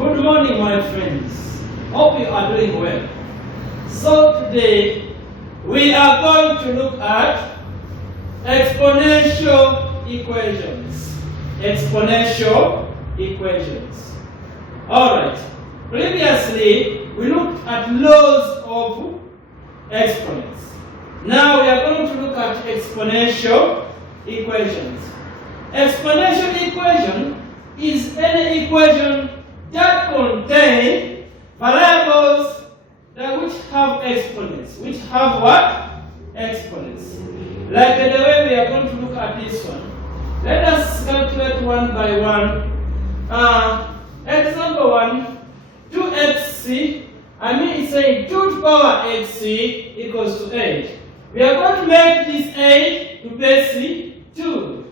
Good morning, my friends. Hope you are doing well. So today we are going to look at exponential equations. Exponential equations. Alright. Previously we looked at laws of exponents. Now we are going to look at exponential equations. Exponential equation is any equation that contain variables that which have exponents. Which have what? Exponents. Like the way we are going to look at this one. Let us calculate one by one. Example 1, 2xc. It's saying 2 to the power xc equals to 8. We are going to make this 8 to base c 2.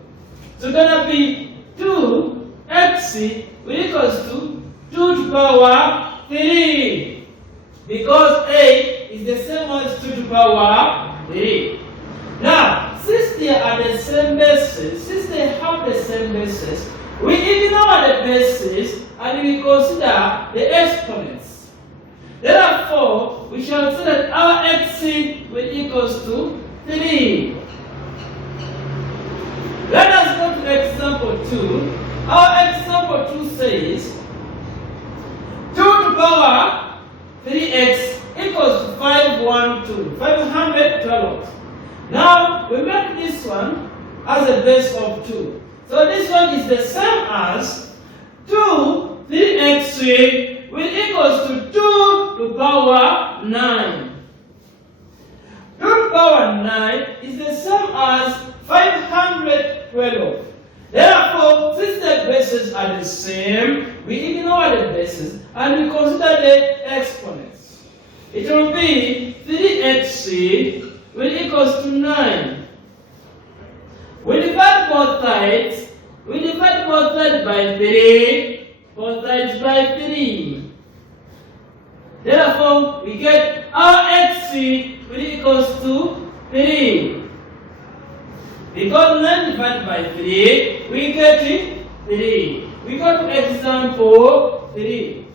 So it's going to be 2xc will equals to 2 to the power 3. Because 8 is the same as 2 to the power 3. Now, since they are the same bases, since they have the same bases, we ignore the bases and we consider the exponents. Therefore, we shall say that our xc will equals to 3. Let us go to example 2. Our example 2 says 2 to the power 3x equals to 512. Now, we make this one as a base of 2. So this one is the same as 2 3x will equals to 2 to the power 9. 2 to the power 9 is the same as 512. Therefore, since the bases are the same, we ignore the bases and we consider the exponents. It will be 3xc will equals to 9. We divide both sides. We divide both sides by 3. Both sides by 3. Therefore, we get our xc will equals to 3. Because 9 divided by 3, we get it 3. We go to example 3.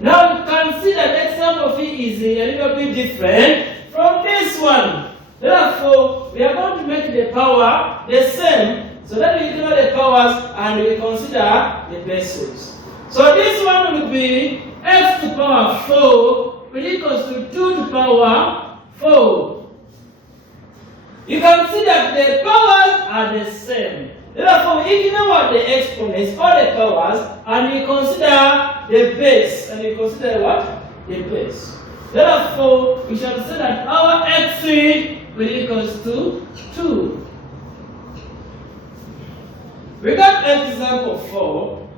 Now, consider the example 3 is a little bit different from this one. Therefore, we are going to make the power the same so that we ignore the powers and we consider the bases. So this one will be x to the power 4 will equals to 2 to the power 4. You can see that the powers are the same. Therefore, we ignore the exponents or the powers and we consider the base. And we consider what? The base. Therefore, we shall say that our xc will equals to 2. We got example 4.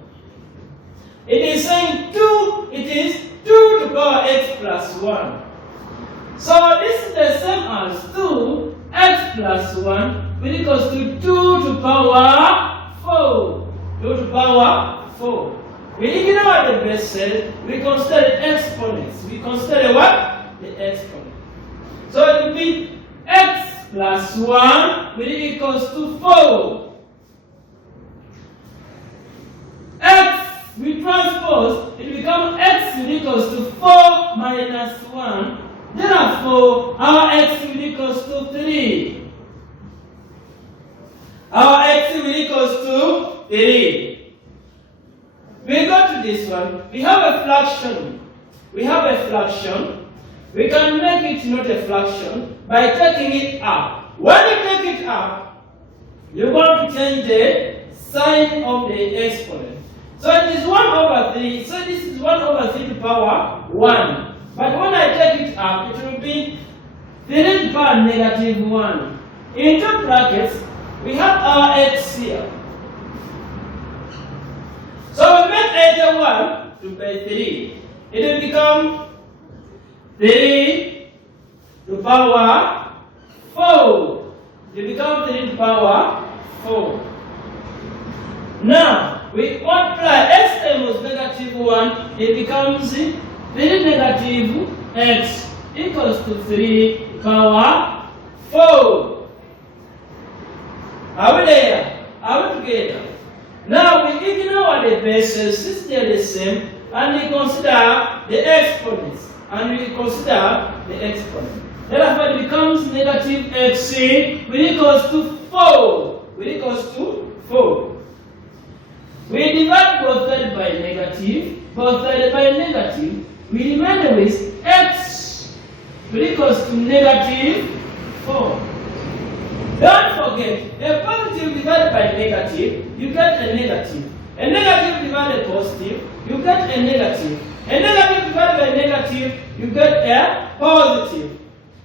It is saying 2, it is 2 to the power x plus 1. So this is the same as 2x plus 1 will equals to 2 to the power 4. 2 to the power 4. We ignore the bases, we consider the exponents. We consider what? The exponent. So it will be x plus 1 will equals to 4. X, we transpose, it becomes x will equals to 4 minus 1. Therefore, our x will equals to 3. Our x will equals to 3. We go to this one. We have a fraction. We have a fraction. We can make it not a fraction by taking it up. When you take it up, you're going to change the sign of the exponent. So it is 1 over 3. So this is 1 over 3 to the power 1. But when I take it up, it will be 3 to the power negative 1. In two brackets, we have our x here. So we make 81 to by 3. It will become 3 to the power 4. It will become 3 to the power 4. Now, we multiply x times negative 1, it becomes 3 negative x equals to 3 power 4. Are we there? Are we together? Now we ignore the bases since they are the same, and we consider the exponents. Therefore, it becomes negative xc, which equals to 4. We divide both sides by negative. We remain with x, which equals to negative 4. Don't forget, a positive divided by negative, you get a negative. A negative divided by positive, you get a negative. A negative divided by negative, you get a positive.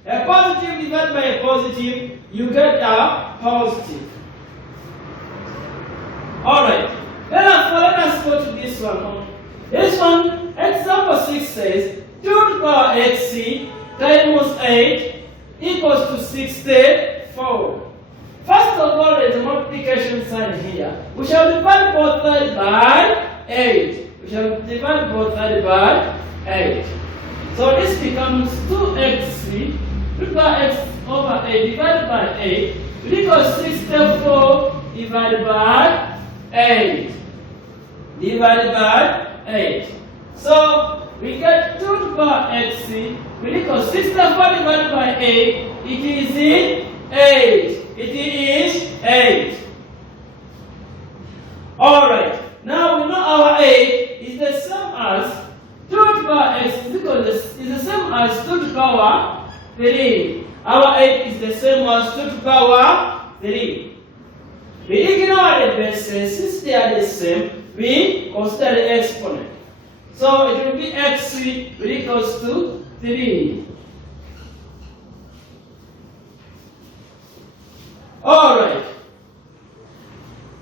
A positive divided by a positive, you get a positive. Alright, let us go to this one. This one, example 6 says 2 to the power xc times 8 equals to 64. First of all, there is a multiplication sign here. We shall divide both sides by 8. So this becomes 2xc, 2 to the power x over 8 divided by 8, which equals 64 divided by 8. So we get 2 to the power xc, which equals 64 divided by 8. It is 8. Alright, now we know our 8 is the same as 2 to the power x is the same as 2 to the power 3. Our 8 is the same as 2 to the power 3. We ignore the bases since they are the same. We consider the exponent. So it will be xc, which equals to 3. Alright.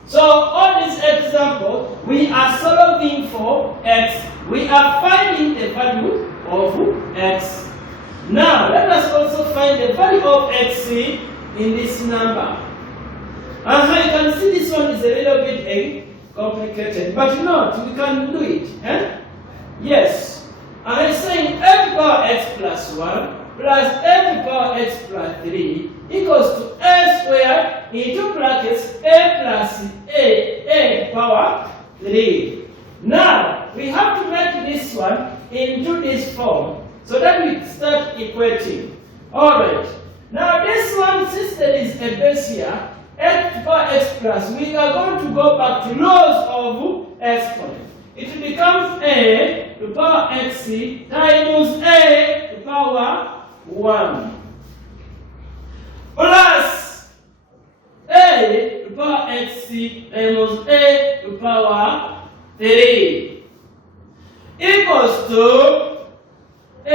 So on this example, we are solving for x. We are finding the value of x. Now let us also find the value of xc in this number. And you can see this one is a little bit complicated, but we can do it. Yes. And I'm saying a to the power x plus 1 plus a to the power x plus 3 equals to a squared into brackets a plus a to the power 3. Now, we have to make this one into this form so that we start equating. Alright. Now, this one, since there is a base here, a to the power x plus, we are going to go back to laws of exponent. It becomes a to the power xc times a to the power 1 plus a to the power xc times a to the power 3 equals to a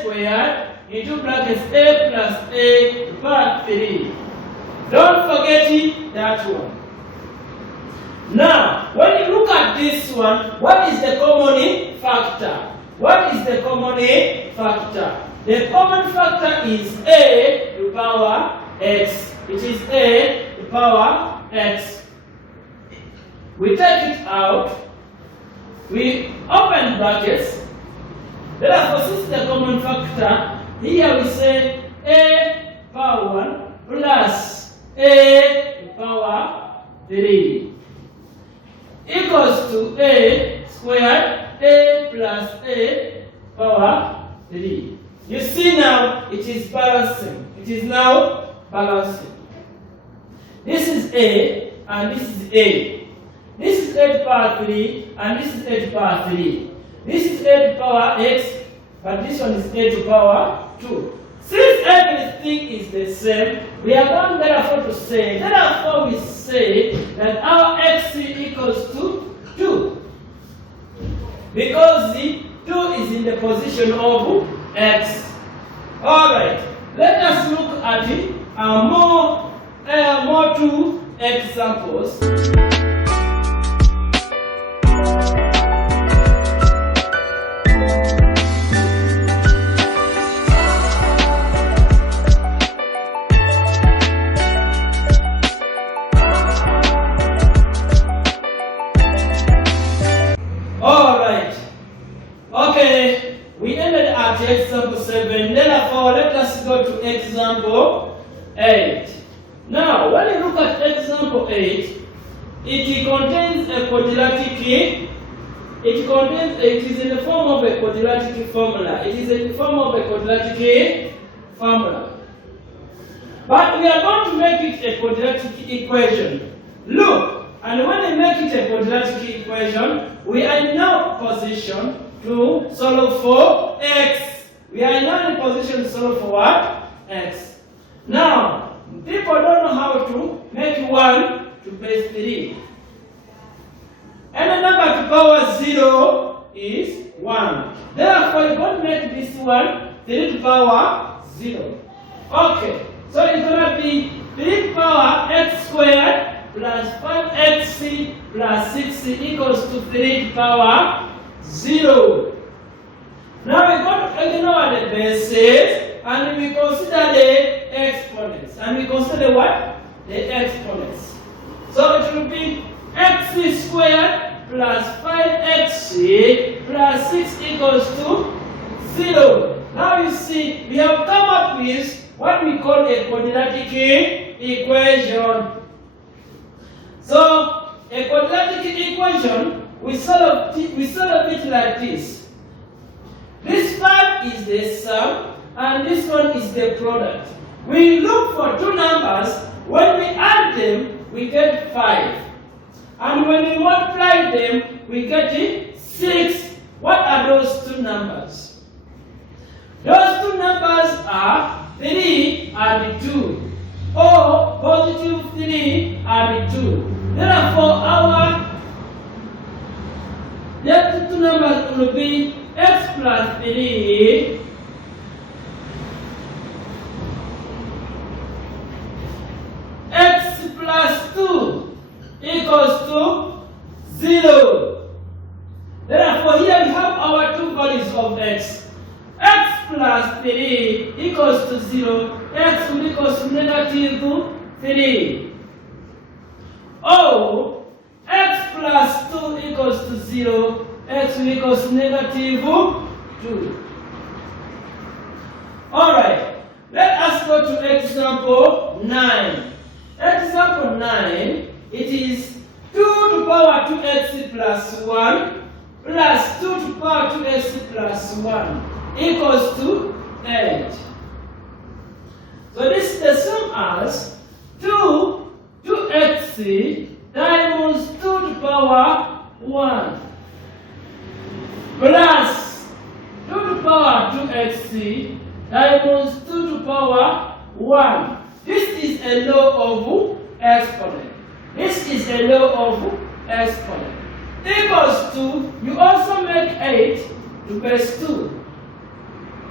squared into brackets a plus a to the power 3. Don't forget that one. Now, when you look at this one, what is the common factor? The common factor is a to the power x. It is a to the power x. We take it out. We open brackets. Therefore, since the common factor, here we say a power 1 plus a to the power 3 equals to a squared a plus a power 3. You see now it is balancing. It is now balancing. This is a and this is a. This is a to the power 3 and this is a to the power 3. This is a to the power x, but this one is a to the power 2. Since everything is the same, we are going therefore to say, we say that our xc equals to 2. Because the 2 is in the position of x. Alright, let us look at it, more two examples. Example 7. Therefore, let us go to example 8. Now, when you look at example 8, it contains a quadratic key. It is in the form of a quadratic formula. It is in the form of a quadratic formula. But we are going to make it a quadratic equation. Look, and when we make it a quadratic equation, we are in now position to solve for x. We are now in position to solve for what? X. Now, people don't know how to make 1 to base 3. And the number to power 0 is 1. Therefore, you're going to make this one 3 to power 0. Okay, so it's going to be 3 to power x squared plus 5x plus 6 equals to 3 to power 0. Now we're going to ignore the bases and we consider the exponents. And we consider what? The exponents. So it will be x squared plus 5x plus 6 equals to 0. Now you see, we have come up with what we call a quadratic equation. So, a quadratic equation, we solve it like this. This 5 is the sum, and this one is the product. We look for two numbers. When we add them, we get 5. And when we multiply them, we get 6. What are those two numbers? Those two numbers are 3 and 2. Or positive 3 and 2. Therefore, the two numbers will be x plus 3 x plus 2 equals to 0. Therefore, here we have our two values of x. X plus 3 equals to 0. X will equals to negative 3. Or x plus 2 equals to 0. X will equals to negative 2. Alright, let us go to example 9. Example 9, it is 2 to the power 2x plus 1 plus 2 to the power 2x plus 1 equals to 8. So this is the same as 2x times 2 to the power 1 plus 2 to the power 2x times 2 to the power 1. This is a law of exponent. This is a law of exponent. Equals to, you also make 8 to base 2.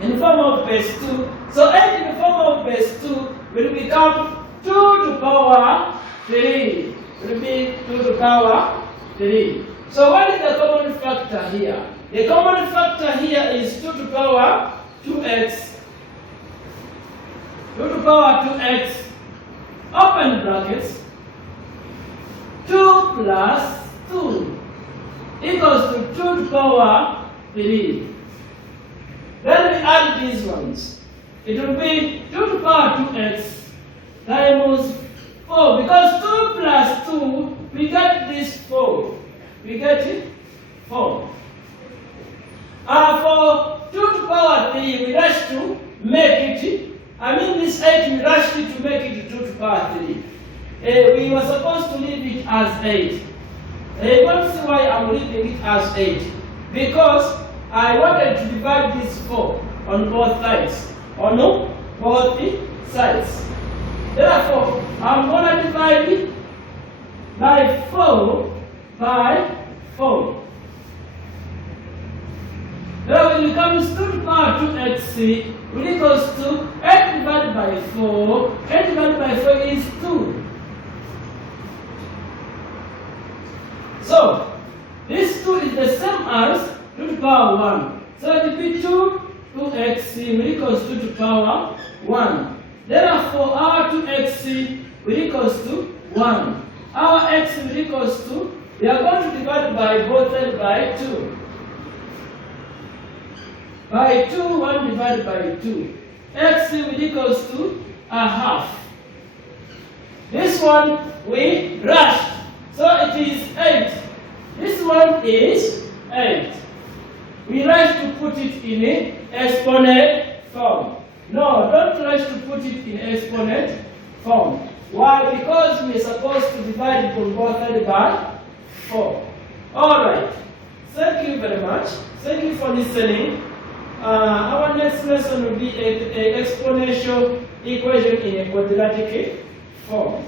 In the form of base 2. So 8 in the form of base 2 will become 2 to the power 3. Will be 2 to the power 3. So what is the common factor here? The common factor here is 2 to the power 2x. 2 to the power 2x, open brackets, 2 plus 2 equals to 2 to the power 3. Then we add these ones. It will be 2 to the power 2x times 4. Because 2 plus 2, we get this 4. We get it 4. For 2 to the power 3, we rush to make it. This 8, we rushed it to make it 2 to the power 3. We were supposed to leave it as 8. You want to see why I'm leaving it as 8? Because I wanted to divide this 4 on both sides. On both sides. Therefore, I'm going to divide it by 4 by 4. Now when it comes to the power 2x, will equals to 8 divided by 4. 8 divided by 4 is 2. So, this 2 is the same as 2 to the power 1. So it will be 2x will equals to the power 1. Therefore, our 2x will equals to 1. Our x will equals to, we are going to divide by both sides by 2. By 2, 1 divided by 2. X will equals to a half. This one we rushed So it is 8. This one is 8. We like to put it in an exponent form. No, don't rush to put it in exponent form. Why? Because we are supposed to divide from both sides by 4. Alright. Thank you very much. Thank you for listening. Our next lesson will be an exponential equation in a quadratic form.